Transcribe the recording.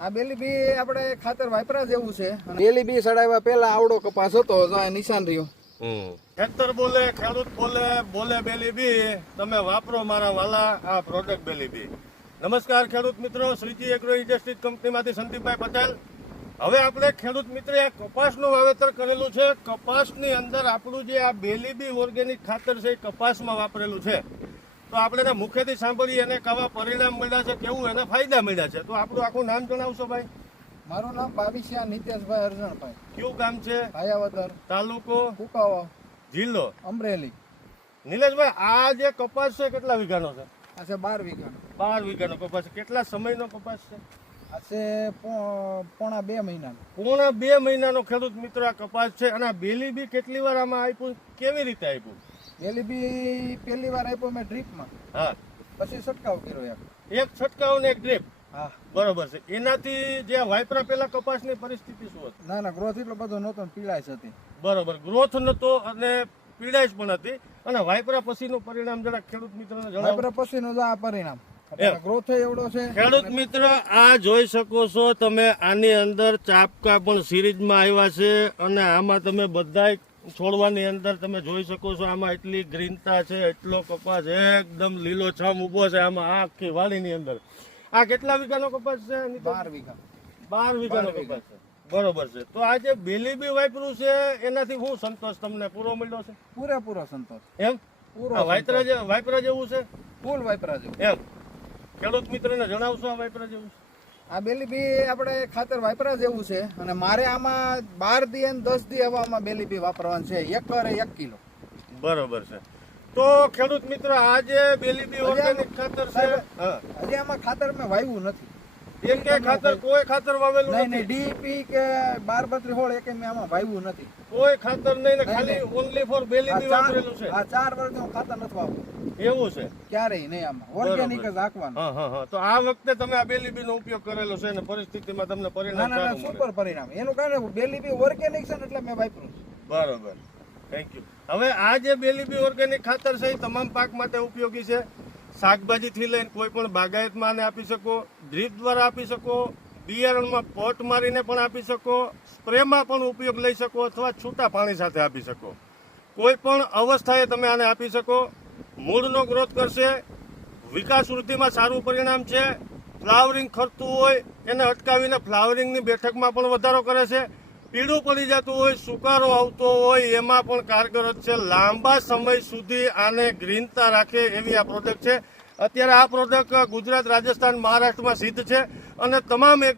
આ બેલી બી આપણે ખાતર વાપરા જેવું છે. બેલી બી સડાવ્યા પહેલા આવડો કપાસ હતો, તો આ નિશાન રહ્યું. ખેતર બોલે, ખેડૂત બોલે, બોલે બેલી બી. તમે વાપરો મારા વાલા આ પ્રોડક્ટ બેલી બી. નમસ્કાર ખેડૂત મિત્રો, શ્રીજી એગ્રો ઇન્ડસ્ટ્રીઝ કંપનીમાંથી સંદીપભાઈ પટેલ. હવે આપણે ખેડૂત મિત્રે આ કપાસનું વાવેતર કરેલું છે. કપાસની અંદર આપણું જે આ બેલી બી ઓર્ગેનિક ખાતર છે એ કપાસમાં વાપરેલું છે. તો આપણે એને મુખ્યથી સાંભળીએ એને કેવા પરિણામ મળ્યા છે, કેવું એને ફાયદા મળ્યા છે. તો આપણું આખું નામ જણાવશો ભાઈ? મારું નામ બાવીસિયા નીતેશભાઈ અરજણભાઈ. કયું ગામ છે? ભાયાવદર, તાલુકો કુકાવા, જિલ્લો અમરેલી. નિલેશભાઈ, આ જે કપાસ છે કેટલા વીઘાનો છે? આ છે 12 વીઘાનો. 12 વીઘાનો કપાસ છે. કેટલા સમયનો કપાસ છે? આ છે પોણા 2 મહિનાનો. પોણા 2 મહિનાનો ખેડૂત મિત્રો આ કપાસ છે. અને આ બેલી બી કેટલી વાર આમાં આપ્યું, કેવી રીતે આપ્યું? બેલી બી પહેલી વાર આપ્યો મેં ડ્રીપમાં, હા, પછી છંટકાવ કર્યો એક છંટકાવ ને એક ડ્રીપ. હા, બરોબર છે. એનાથી જે વાયપરા પેલા કપાસની પરિસ્થિતિ શું હતી? ના ગ્રોથ એટલો બધો નહોતો ને પીળાશ હતી. બરોબર, ગ્રોથ નતો અને પીડાશ પણ હતી. અને વાયપરા પછીનું પરિણામ જરા ખેડૂત મિત્રોને જણાવો. વાપરા પછીનું જ આ પરિણામ. ગ્રોથ એવડો છે ખેડૂત મિત્ર, આ જોઈ શકો છો તમે. આની અંદર ચાપકા પણ સિરીઝમાં આવ્યા છે. અને આમાં તમે બધાય છોડવાની અંદર તમે જોઈ શકો છો, આમાં એટલી ગ્રીનતા છે, એટલો કપાસ એકદમ લીલોછમ ઉભો છે આમાં આખી વાડીની અંદર. આ કેટલા વીઘાનો કપાસ છે? 12 વીઘા. 12 વીઘાનો કપાસ છે. બરોબર છે. તો આ જે બેલી બી વાપર્યું છે એનાથી શું સંતોષ તમને પૂરો મળ્યો છે? પૂરેપૂરો સંતોષ. એમ પૂરો વાયપરા જેવું છે? ફૂલ વાપરા જેવું. એમ ખેડૂત મિત્રને જણાવશો આ વાયપરા જેવું છે? આ બેલી બી આપણે ખાતર વાપરા જેવું છે. અને મારે આમાં 12 દી અને 10 દી હવામાં બેલી બી વાપરવાનું છે. એકરે 1 કિલો. બરોબર છે. તો ખેડૂત મિત્ર, આ જે બેલી બી ઓર્ગેનિક ખાતર છે, હજી આમાં ખાતર મેં વાવ્યું નથી. એક કે ખાતર કોઈ ખાતર વાવેલું નહીં નથી? ડીપી કે 12-32 હોળ એક મેં આમાં વાવ્યું નથી. કોઈ ખાતર નહીં ને ખાલી ઓનલી ફોર બેલી બી વાપરેલું છે? આ 4 વર્ષથી હું ખાતર નથી વાવતો. એવું છે? ક્યારેય નહીં. આમાં ઓર્ગેનિક જ રાખવાનું. હા. તો આ વખતે તમે આ બેલી બી નો ઉપયોગ કરેલો છે અને પરિસ્થિતિમાં તમને પરિણામ ના સારું મળે. સુપર પરિણામ. એનું કારણ બેલી બી ઓર્ગેનિક છે ને એટલે મેં વાપર્યું છે. બરોબર, થેન્ક યુ. હવે આ જે બેલી બી ઓર્ગેનિક ખાતર છે એ તમામ પાક માટે ઉપયોગી છે. શાકભાજીથી લઈને કોઈ પણ બાગાયતમાં આને આપી શકો, ડ્રીપ દ્વારા આપી શકો, બિયારણમાં પોટ મારીને પણ આપી શકો, સ્પ્રેમાં પણ ઉપયોગ લઈ શકો, અથવા છૂટા પાણી સાથે આપી શકો. કોઈ પણ અવસ્થાએ તમે આને આપી શકો. મૂળનો ગ્રોથ કરશે, વિકાસ વૃદ્ધિમાં સારું પરિણામ છે. ફ્લાવરિંગ ખરતું હોય એને અટકાવીને ફ્લાવરિંગની બેઠકમાં પણ વધારો કરે છે. પીળું પડી જતું હોય, સુકારો આવતો હોય એમાં પણ કારગર છે. લાંબા સમય સુધી આને ગ્રીનતા રાખે એવી આ પ્રોડક્ટ છે. અત્યારે આ પ્રોડક્ટ ગુજરાત, રાજસ્થાન, મહારાષ્ટ્રમાં સિદ્ધ છે. અને તમામ